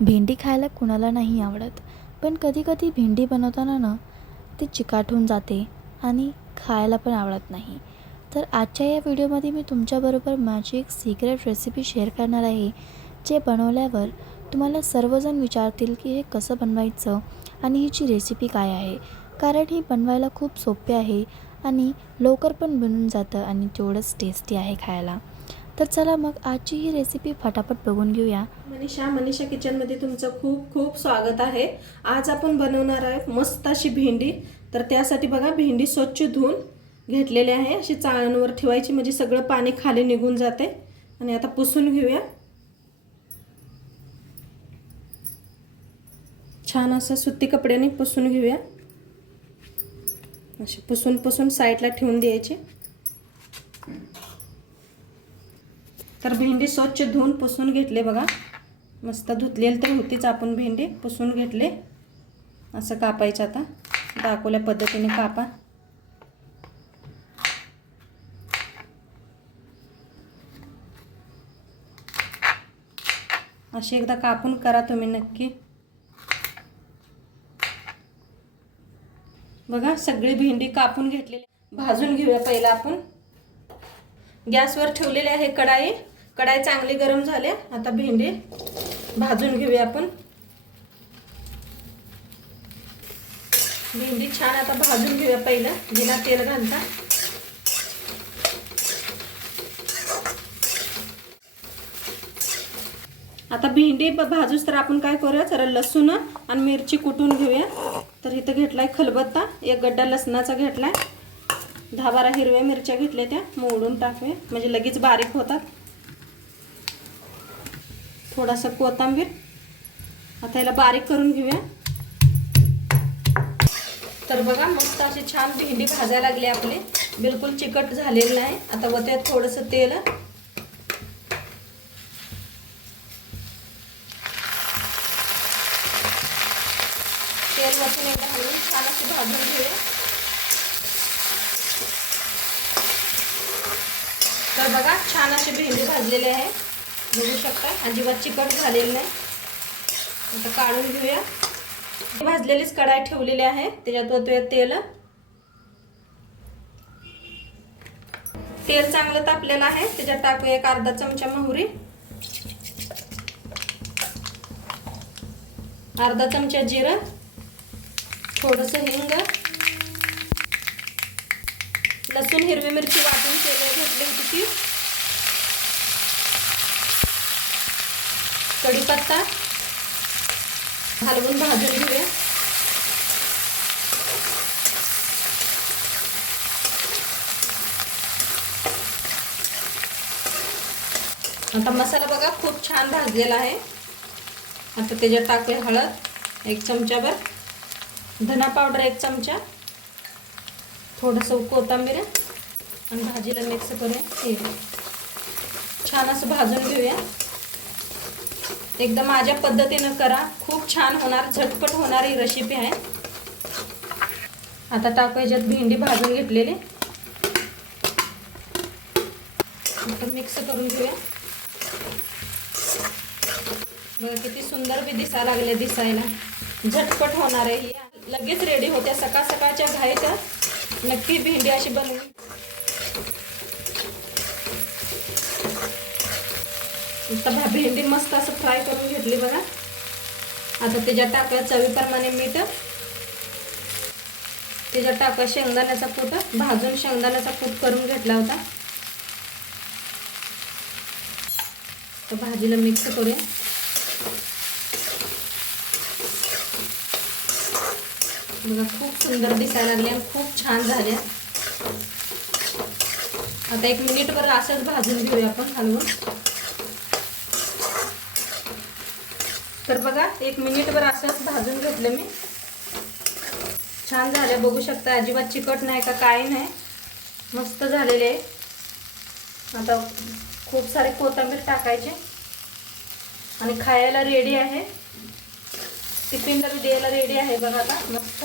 भेंडी खायला कुणाला नाही आवडत. पण कधीकधी भेंडी बनवताना ना ती चिकाट होऊन जाते आणि खायला पण आवडत नाही. तर आजच्या या व्हिडिओमध्ये मी तुमच्याबरोबर माझी एक सिक्रेट रेसिपी शेअर करणार आहे जे बनवल्यावर तुम्हाला सर्वजण विचारतील की हे कसं बनवायचं आणि हिची रेसिपी काय आहे. कारण ही बनवायला खूप सोपे आहे आणि लवकर पण बनून जातं आणि तेवढंच टेस्टी आहे खायला. तर चला मग आजची ही रेसिपी फटाफट बघून घेऊया. मनीषा मनीषा किचनमध्ये तुमचं खूप खूप स्वागत आहे. आज आपण बनवणार आहे मस्त अशी भेंडी. तर त्यासाठी बघा भेंडी स्वच्छ धुवून घेतलेली आहे. अशी चाळणवर ठेवायची म्हणजे सगळं पाणी खाली निघून जाते. आणि आता पुसून घेऊया. छान असं सुती कपड्याने पुसून घेऊया. अशी पुसून पुसून साईडला ठेवून द्यायची. तर भेंडी स्वच्छ धुवून पुसून घेतले बघा. मस्त धुतलेली तर होतीच आपण भेंडी पुसून घेतले. असं कापायचं आता. दाखवल्या पद्धतीने कापा. अशी एकदा कापून करा तुम्ही नक्की. बघा सगळी भेंडी कापून घेतलेली. भाजून घेऊया पहिला आपण. गॅसवर ठेवलेली आहे कढाई. कढाई चांगली गरम झाली. आता भेंडी भाजून घेऊया आपण. भेंडी छान आता भाजून घेऊया पहिलं. बिना तेल घालता. आता भेंडी भाजूच भाजूस तर आपण काय करूया? जरा लसूण आणि मिरची कुटून घेऊया. तर इथं घेतलाय खलबत्ता. एक गड्डा लसणाचा घेतलाय. दहा बारा हिरव्या मिरच्या घेतल्या त्या. मोडून टाकूया. म्हणजे लगेच बारीक होतात. थोडासा कोथिंबीर. आता याला बारीक करून घेऊया. तर बघा मस्त अशी छान भेंडी भाजायला लागली आपली. बिलकुल चिकट झालेली नाही. आता व त्यात थोडंसं तेल. तेल वचून एकदा घालून छान अशी भाजून घेऊया. तर बघा छान अशी भेंडी भाजलेली आहे. बघू शकता. अजिबात चिकट झालेलं नाही. आता काढून घेऊया. भाजलेलीच कढाई ठेवलेली आहे. त्याच्यात ओतूया तेल. तेल चांगलं तापलेलं आहे. त्याच्यात टाकूया एक अर्धा चमचा मोहरी. अर्धा चमचा जिरं. थोडस हिंग. लसूण हिरवी मिरची वाटून केले घेतली होती ती. कढीपत्ता हलवून भाजून घेऊया. आता मसाला बघा खूप छान भाजलेला आहे. आता त्याच्यात टाकूया हळद एक चमचाभर. धना पावडर एक चमचा. थोडंसं कोथांबीर. आणि भाजीला मिक्स करूया हे छान असं भाजून घेऊया. एकदम माझ्या पद्धतीनं करा. खूप छान होणार झटपट होणारी रेसिपी आहे. आता टाकू याच्यात भेंडी भाजून घेतलेली. आता मिक्स करून घेऊया. बघा किती सुंदर बी दिसा लागले दिसायला. झटपट होणार आहे ही. लगेच रेडी होत्या. सकाळ सकाळच्या घायच्या नक्की भेंडी अशी बनवून आता भा- भेंडी मस्त असं फ्राय करून घेतली बघा. आता त्याच्यात टाकूया चवीप्रमाणे मीठ त्याच्यात टाकूया शेंगदाण्याचा कूट भाजून शेंगदाण्याचा कूट करून घेतला होता. तर भाजीला मिक्स करूया. बघा खूप सुंदर दिसायला लागले आणि खूप छान झाल्या आता एक मिनिटभर असंच भाजून घेऊया आपण हलवून. तर बघा एक मिनिटभर असंच भाजून घेतलं मी. छान झालं. बघू शकता अजिबात चिकट नाही का काही नाही. मस्त झालेले. आहे आता खूप सारे कोथंबीर टाकायचे. आणि खायला रेडी आहे. टिफिनला बी द्यायला रेडी आहे बघा आता. मस्त.